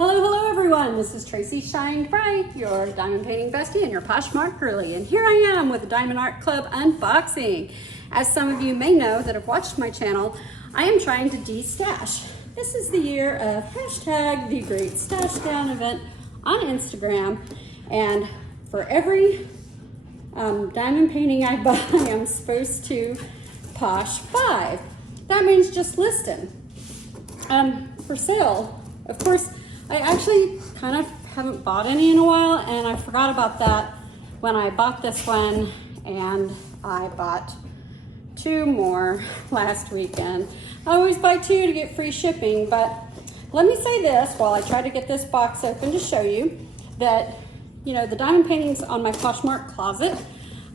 Hello everyone, this is Tracy Shine Bright, your diamond painting bestie and your Poshmark girly, and here I am with the Diamond Art Club unboxing. As some of you may know that have watched my channel, I am trying to de-stash. This is the year of hashtag the Great Stash Down event on Instagram, and for every diamond painting I buy, I'm supposed to Posh 5. That means just listing for sale. Of course, I actually kind of haven't bought any in a while, and I forgot about that when I bought this one, and I bought 2 more last weekend. I always buy 2 to get free shipping, but let me say this while I try to get this box open to show you that, you know, the diamond paintings on my Poshmark closet,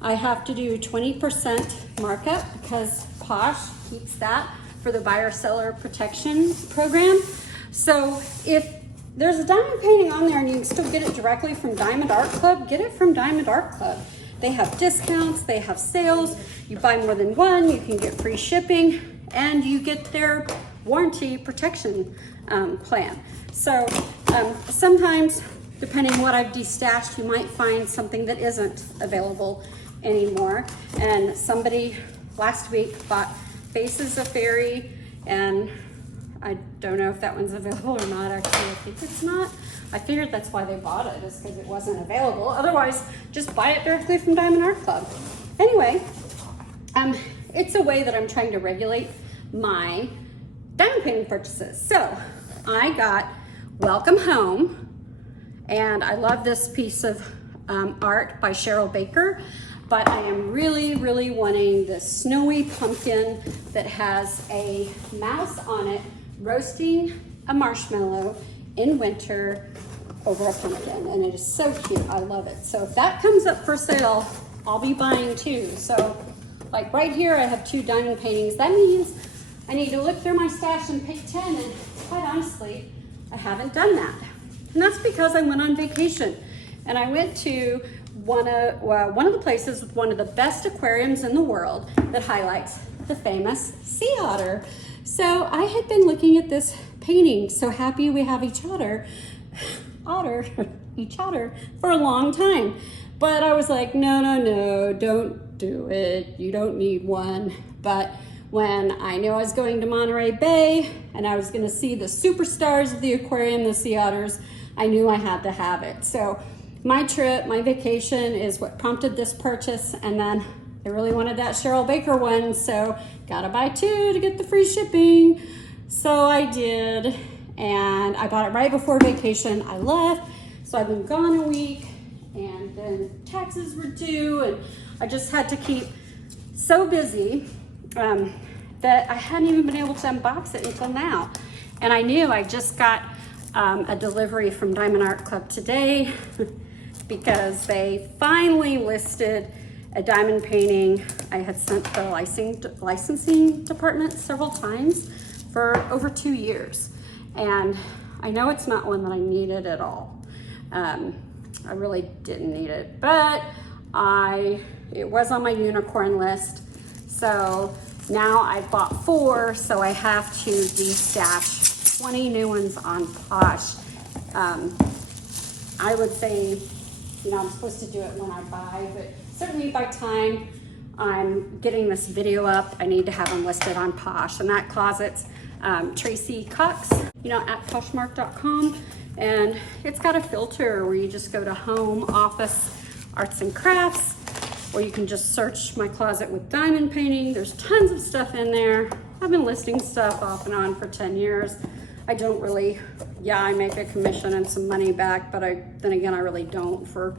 I have to do 20% markup because Posh keeps that for the buyer-seller protection program. So if there's a diamond painting on there and you can still get it directly from Diamond Art Club, get it from Diamond Art Club. They have discounts, they have sales. You buy more than one, you can get free shipping, and you get their warranty protection plan. So sometimes, depending what I've destashed, you might find something that isn't available anymore. And somebody last week bought Faces of Fairy, and I don't know if that one's available or not. Actually, I think it's not. I figured that's why they bought it, is because it wasn't available. Otherwise, just buy it directly from Diamond Art Club. Anyway, it's a way that I'm trying to regulate my diamond painting purchases. So I got Welcome Home, and I love this piece of art by Cheryl Baker, but I am really wanting this snowy pumpkin that has a mouse on it roasting a marshmallow in winter over a pumpkin, and it is so cute. I love it. So if that comes up for sale, I'll be buying 2. So like right here, I have 2 diamond paintings. That means I need to look through my stash and pick 10, and quite honestly, I haven't done that. And that's because I went on vacation, and I went to one of the places with one of the best aquariums in the world that highlights the famous sea otter. So I had been looking at this painting, So Happy We Have Each Other, each other, for a long time. But I was like, no, don't do it. You don't need one. But when I knew I was going to Monterey Bay and I was gonna see the superstars of the aquarium, the sea otters, I knew I had to have it. So my trip, my vacation is what prompted this purchase, and then I really wanted that Cheryl Baker one, so gotta buy 2 to get the free shipping. So I did, and I bought it right before vacation. I left, so I've been gone a week, and then taxes were due, and I just had to keep so busy that I hadn't even been able to unbox it until now. And I knew I just got a delivery from Diamond Art Club today because they finally listed a diamond painting I had sent to the licensing department several times for over 2 years. And I know it's not one that I needed at all. I really didn't need it, but it was on my unicorn list. So now I bought 4, so I have to de-stash 20 new ones on Posh. I would say, you know, I'm supposed to do it when I buy, but certainly by time I'm getting this video up, I need to have them listed on Posh. And that closet's Tracy Cox, you know, at Poshmark.com. And it's got a filter where you just go to Home, Office, Arts and Crafts, or you can just search my closet with diamond painting. There's tons of stuff in there. I've been listing stuff off and on for 10 years. I don't really, yeah, I make a commission and some money back, but then again, I really don't for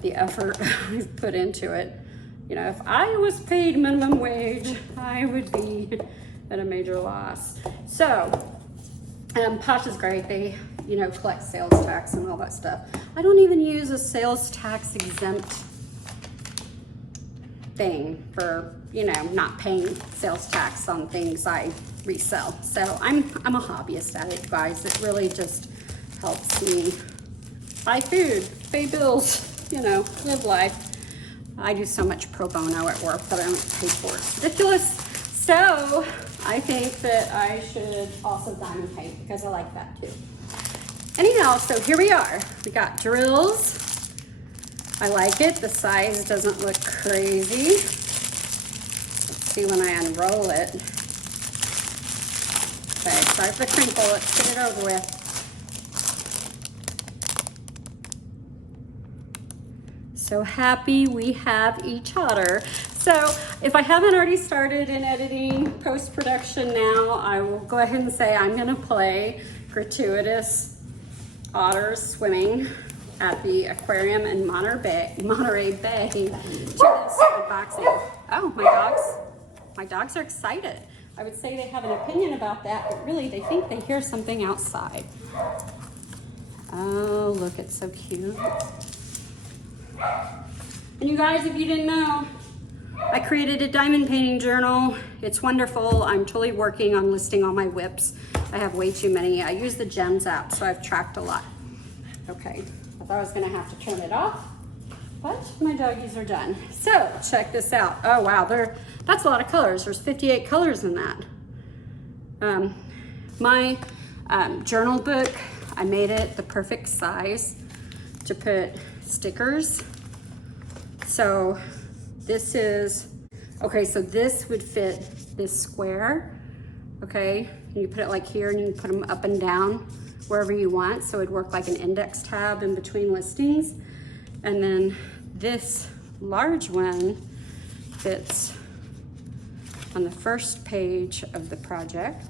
the effort I've put into it. You know, if I was paid minimum wage, I would be at a major loss. So, Posh is great. They, you know, collect sales tax and all that stuff. I don't even use a sales tax exempt thing for, you know, not paying sales tax on things I resell. So I'm a hobbyist at it, guys. It really just helps me buy food, pay bills, you know, live life. I do so much pro bono at work that I don't pay for it. It's ridiculous. So I think that I should also diamond paint because I like that too. Anyhow, so here we are. We got drills. I like it. The size doesn't look crazy. Let's see when I unroll it. Okay, sorry for the crinkle. Let's get it over with. So happy we have each Otter. So if I haven't already started in editing post-production now, I will go ahead and say I'm gonna play gratuitous otters swimming at the aquarium in Monterey Bay to this unboxing. Oh, my dogs are excited. I would say they have an opinion about that, but really they think they hear something outside. Oh, look, it's so cute. And you guys, if you didn't know, I created a diamond painting journal. It's wonderful. I'm totally working on listing all my whips. I have way too many. I use the Gems app, so I've tracked a lot. Okay, I thought I was gonna have to turn it off, but my doggies are done. So check this out. Oh wow, that's a lot of colors. There's 58 colors in that. My journal book, I made it the perfect size to put stickers. So this is, okay, so this would fit this square, okay? You put it like here and you can put them up and down wherever you want. So it'd work like an index tab in between listings. And then this large one fits on the first page of the project.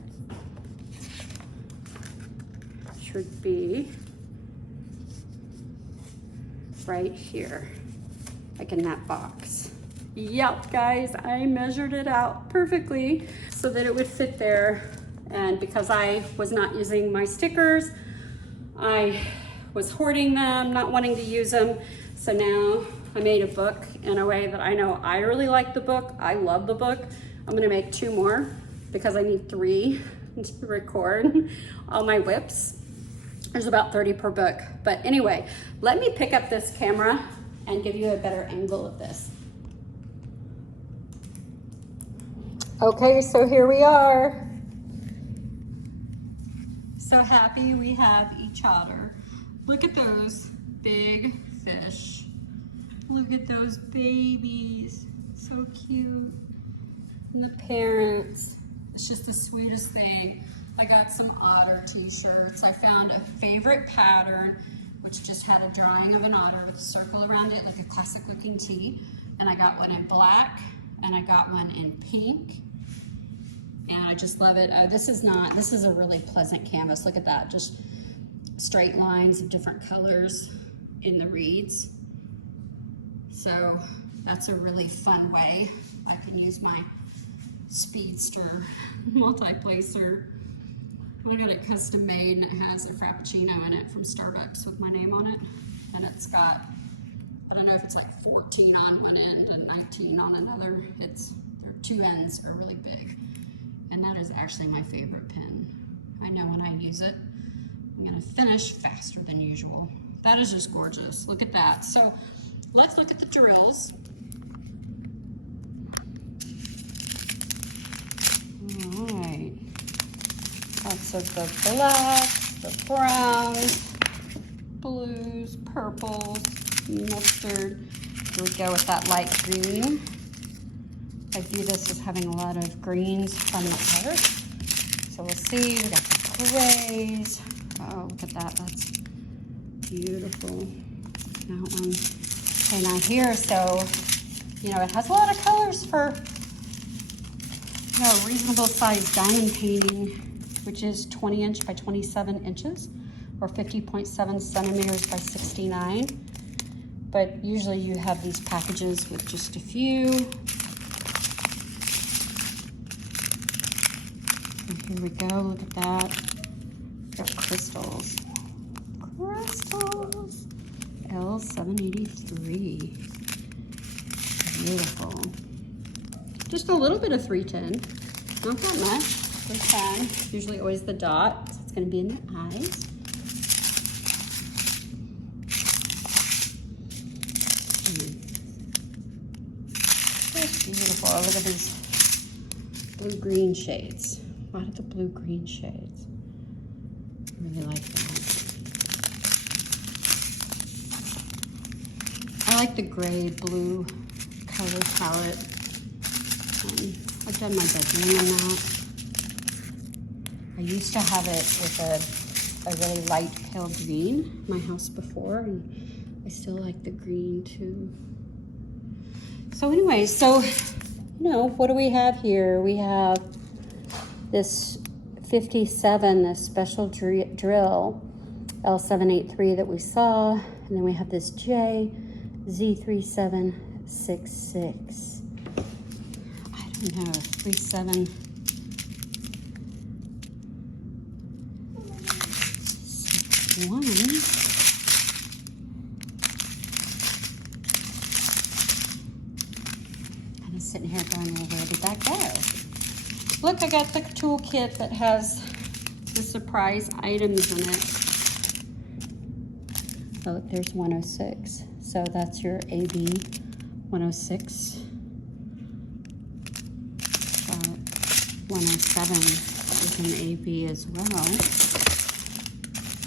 Should be right here, like in that box. Yep, guys, I measured it out perfectly so that it would fit there. And because I was not using my stickers, I was hoarding them, not wanting to use them. So now I made a book in a way that I know I really like the book. I love the book. I'm gonna make 2 more because I need 3 to record all my whips. There's about 30 per book. But anyway, let me pick up this camera and give you a better angle of this. Okay, so here we are. So happy we have each Otter. Look at those big fish. Look at those babies, so cute. And the parents, it's just the sweetest thing. I got some Otter t-shirts. I found a favorite pattern, which just had a drawing of an otter with a circle around it, like a classic looking tee. And I got one in black, and I got one in pink. And I just love it. This is a really pleasant canvas. Look at that, just straight lines of different colors in the reeds. So that's a really fun way. I can use my Speedster multi-placer. I got it custom made, and it has a Frappuccino in it from Starbucks with my name on it. And it's got, I don't know if it's like 14 on one end and 19 on another. Their 2 ends are really big. And that is actually my favorite pen. I know when I use it, I'm gonna finish faster than usual. That is just gorgeous. Look at that. So let's look at the drills. All right. Lots of the blacks, the browns, blues, purples, mustard. Here we go with that light green. I view this as having a lot of greens from the earth. So we'll see, we got the grays. Oh, look at that, that's beautiful. That one. Okay, now here, so, you know, it has a lot of colors for, you know, reasonable size diamond painting, which is 20 inch by 27 inches, or 50.7 centimeters by 69. But usually you have these packages with just a few. Here we go, look at that. Got crystals. Crystals. L783. Beautiful. Just a little bit of 310. Not that much. 310. Usually always the dot. So it's going to be in the eyes. That's beautiful. Oh, look at these blue-green shades. A lot of the blue-green shades. I really like that. I like the gray blue color palette. I've done my bedroom in that. I used to have it with a really light pale green in my house before, and I still like the green too. So anyway, what do we have here? We have this 57, this special drill L783 that we saw, and then we have this Z3766. I don't know, 3761. I'm sitting here going, well, where did that go? Look, I got the toolkit that has the surprise items in it. Oh, there's 106. So that's your AB 106. 107 is an AB as well.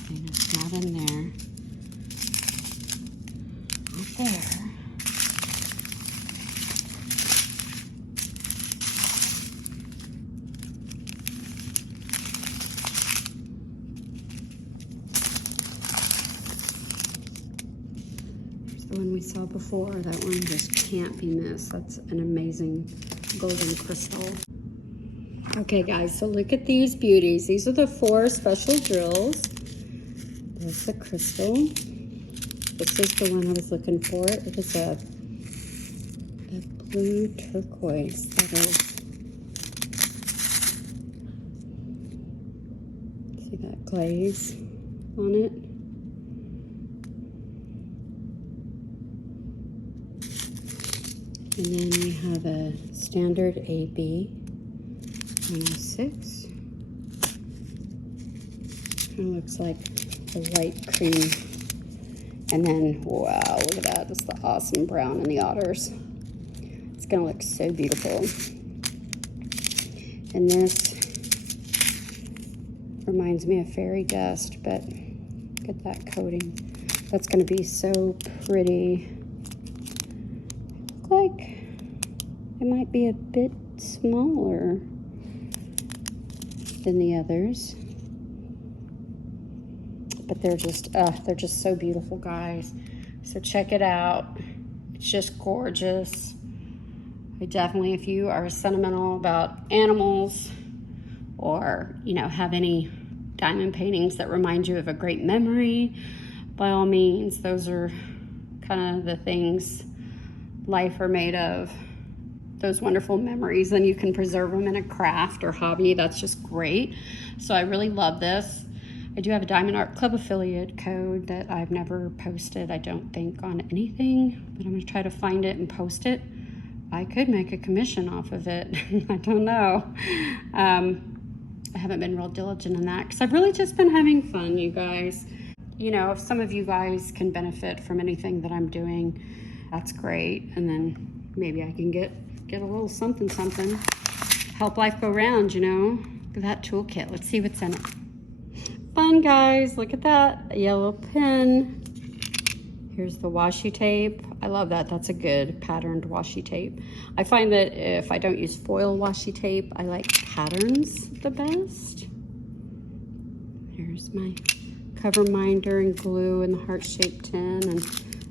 And it's not in there. Not there. The one we saw before, that one just can't be missed. That's an amazing golden crystal. Okay guys, so look at these beauties. These are the 4 special drills. There's the crystal. This is the one I was looking for. It is a blue turquoise. That is. See that glaze on it? And then we have a standard AB 106. Kind of looks like the light cream. And then, wow, look at that. That's the awesome brown in the Otters. It's gonna look so beautiful. And this reminds me of fairy dust, but look at that coating. That's gonna be so pretty. Like it might be a bit smaller than the others, but they're just so beautiful, guys. So check it out. It's just gorgeous. I definitely, if you are sentimental about animals, or have any diamond paintings that remind you of a great memory, by all means, those are kind of the things life are made of, those wonderful memories, and you can preserve them in a craft or hobby. That's just great. So I really love this. I do have a Diamond Art Club affiliate code that I've never posted, I don't think, on anything, but I'm gonna try to find it and post it. I could make a commission off of it. I don't know. I haven't been real diligent in that because I've really just been having fun, you guys. If some of you guys can benefit from anything that I'm doing, that's great. And then maybe I can get a little something, help life go round, Look at that toolkit. Let's see what's in it. Fun, guys. Look at that, a yellow pen. Here's the washi tape. I love that. That's a good patterned washi tape. I find that if I don't use foil washi tape, I like patterns the best. Here's my cover minder and glue and the heart-shaped tin, and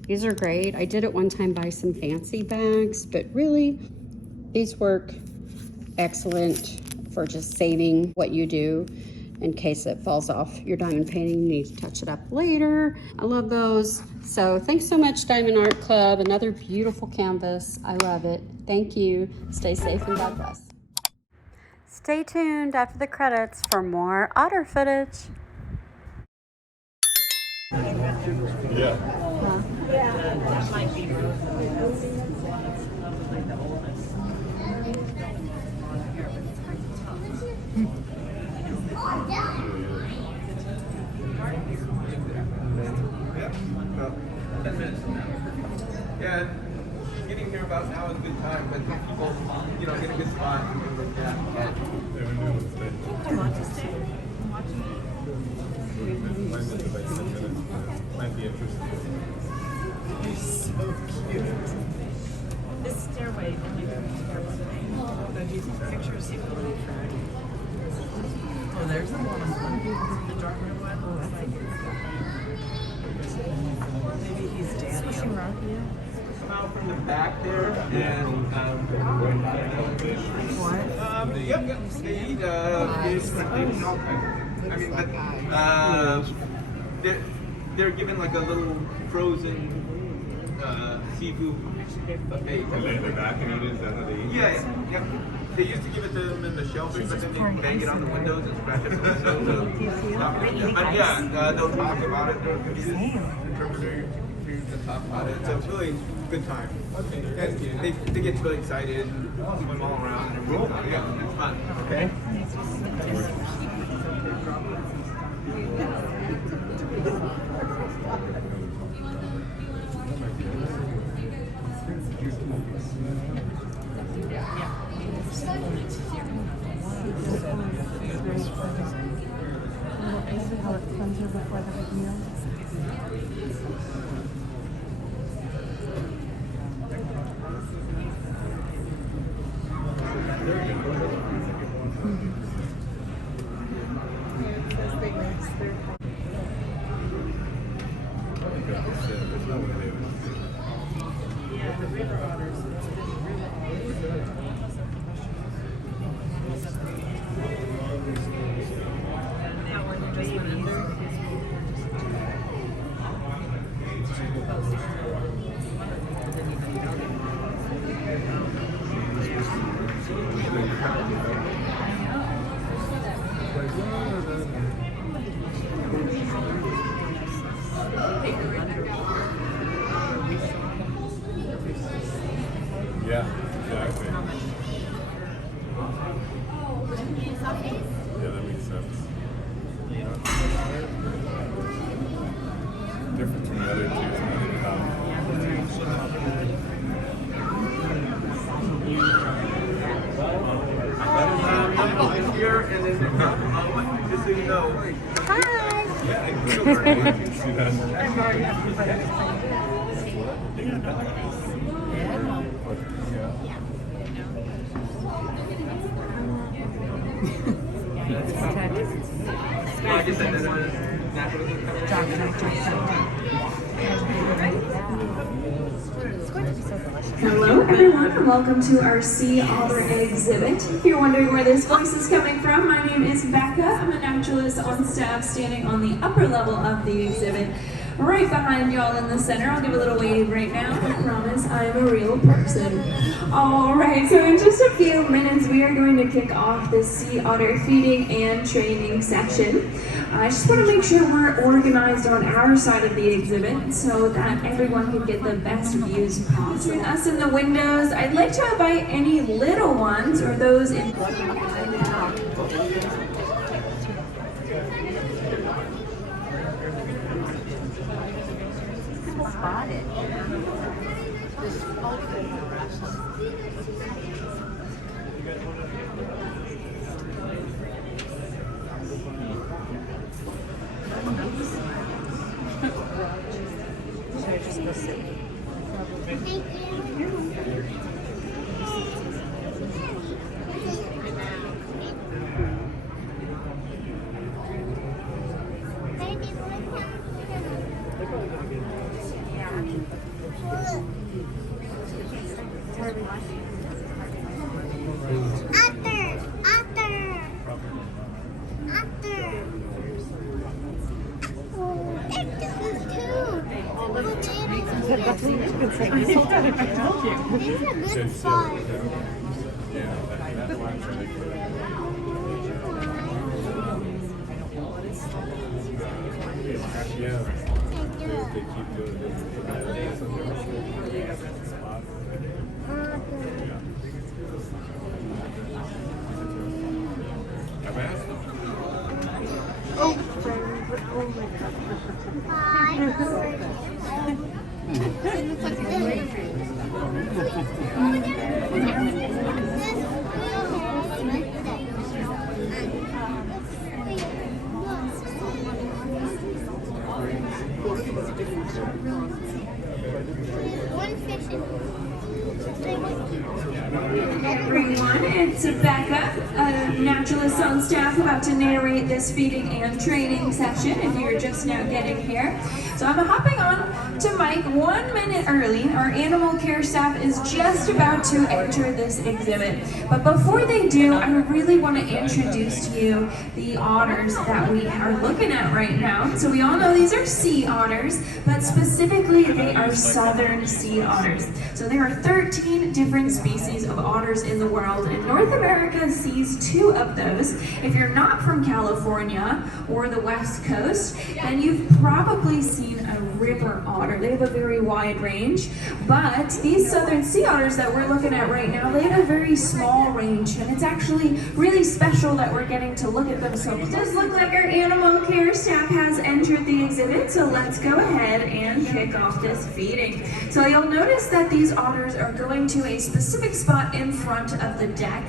these are great. I did at one time buy some fancy bags, but really, these work excellent for just saving what you do in case it falls off your diamond painting. You need to touch it up later. I love those. So thanks so much, Diamond Art Club. Another beautiful canvas. I love it. Thank you. Stay safe and God bless. Stay tuned after the credits for more Otter footage. Yeah. That might be Yeah, getting here about now is a good time, but people, get a good spot and things like that. want to stay. Might be interesting. You're so cute. there's a lot of the darker one. Maybe he's Danny. Come out from the back there and What? yep, they eat fish, and all kinds. I mean, but they're given like a little frozen seafood buffet. They're back and eat it, is that how they eat? Yeah. They used to give it to them in the shelters, but then they bang it on the windows and scratch it from the windows. But yeah, they'll talk about it. They'll use interpreter to talk about it. So it's really a good time. Okay. And they get really excited and swim all around and everything. Yeah, it's fun. Okay. How it cleanses her before the big meal. Yeah, the river otters. Yeah, exactly. Yeah, that makes sense. Different from the other two. Here and then just so you know. Hi. See that? I just said that naturalism Hello everyone and welcome to our Sea Otter exhibit. If you're wondering where this voice is coming from, my name is Becca. I'm a naturalist on staff standing on the upper level of the exhibit. Right behind y'all in the center. I'll give a little wave right now. I promise I'm a real person. Alright, so in just a few minutes we are going to kick off the Sea Otter feeding and training section. I just want to make sure we're organized on our side of the exhibit so that everyone can get the best views possible. Between us and the windows, I'd like to invite any little ones or those in Spotted. everyone, it's Becca. have naturalists on staff about to narrate this feeding and training session if you're just now getting here. So I'm hopping on to Mike 1 minute early. Our animal care staff is just about to enter this exhibit. But before they do, I really want to introduce to you the otters that we are looking at right now. So we all know these are sea otters, but specifically they are southern sea otters. So there are 13 different species of otters in the world, and North America sees 2 of those. If you're not from California or the West Coast, then you've probably seen a river otter. They have a very wide range, but these southern sea otters that we're looking at right now, they have a very small range, and it's actually really special that we're getting to look at them so close. It does look like our animal care staff has entered the exhibit, so let's go ahead and kick off this feeding. So you'll notice that these otters are going to a specific spot in front of the deck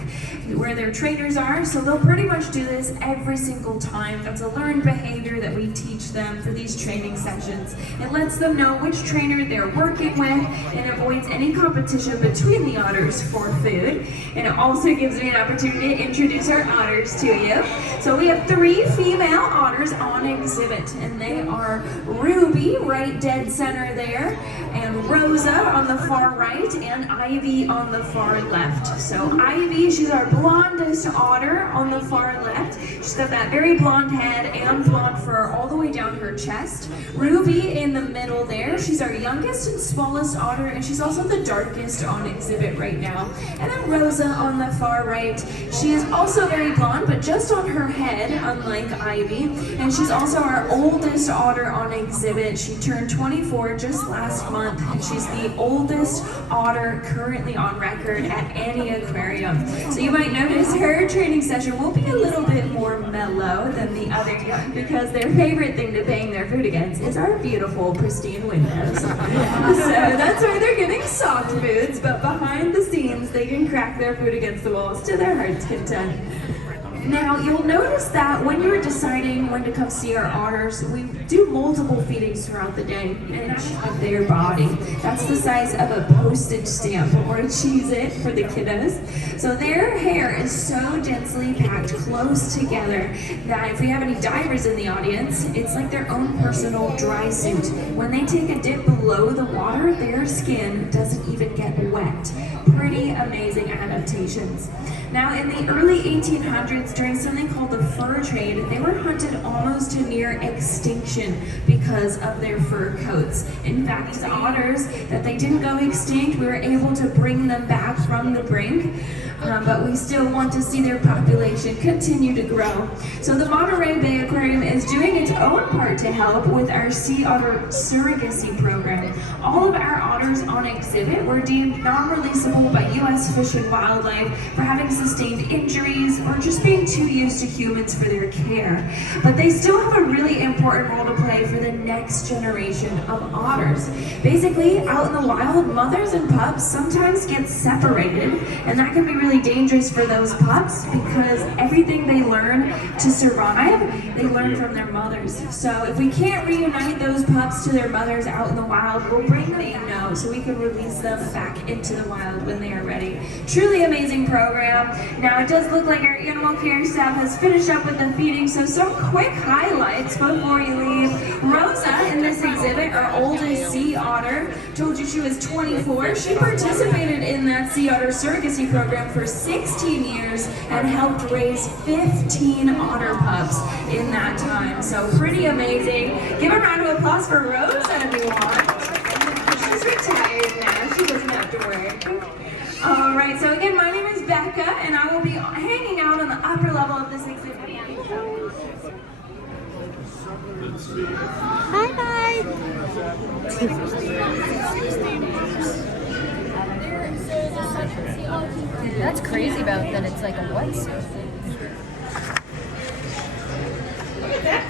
where their trainers are, so they'll pretty much do this every single time. That's a learned behavior that we teach them for these training sessions. It lets them know which trainer they're working with and avoids any competition between the otters for food. And it also gives me an opportunity to introduce our otters to you. So we have 3 female otters on exhibit, and they are Ruby, right dead center there, and Rosa on the far right, and Ivy on the far left. So Ivy, she's our blondest otter on the far left. She's got that very blonde head and blonde fur all the way down her chest. Ruby in the middle there, she's our youngest and smallest otter, and she's also the darkest on exhibit right now. And then Rosa on the far right, she is also very blonde, but just on her head, unlike Ivy. And she's also our oldest otter on exhibit. She turned 24 just last month, and she's the oldest otter currently on record at any aquarium. So you might notice her training session will be a little bit more mellow than the other, because their favorite thing to bang their food against is our beautiful, pristine windows. So that's why they're getting soft foods, but behind the scenes, they can crack their food against the walls to their heart's content. Now, you'll notice that when you're deciding when to come see our otters, we do multiple feedings throughout the day, an inch of their body. That's the size of a postage stamp or a Cheez-It for the kiddos. So their hair is so densely packed close together that if we have any divers in the audience, it's like their own personal dry suit. When they take a dip below the water, their skin doesn't even get wet. Pretty amazing adaptations. Now, in the early 1800s, during something called the fur trade, they were hunted almost to near extinction because of their fur coats. In fact, these otters, that they didn't go extinct, we were able to bring them back from the brink. But we still want to see their population continue to grow. So the Monterey Bay Aquarium is doing its own part to help with our sea otter surrogacy program. All of our otters on exhibit were deemed non-releasable by U.S. Fish and Wildlife for having sustained injuries or just being too used to humans for their care. But they still have a really important role to play for the next generation of otters. Basically, out in the wild, mothers and pups sometimes get separated, and that can be really dangerous for those pups because everything they learn to survive, they learn from their mothers. So if we can't reunite those pups to their mothers out in the wild, we'll bring them in now so we can release them back into the wild when they are ready. Truly amazing program. Now it does look like our animal care staff has finished up with the feeding, so some quick highlights before you leave. Rosa in this exhibit, our oldest sea otter, told you she was 24. She participated in that sea otter surrogacy program for 16 years and helped raise 15 otter pups in that time. So pretty amazing. Give a round of applause for Rosa if you want. She's retired now. She doesn't have to work. All right, so again, my name is Becca, and I will be hanging out on the upper level of this exhibit. Hi. That's crazy about that it's like a wetsuit. Look at that.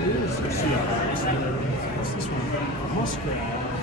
This is the What's this one? Muskrat.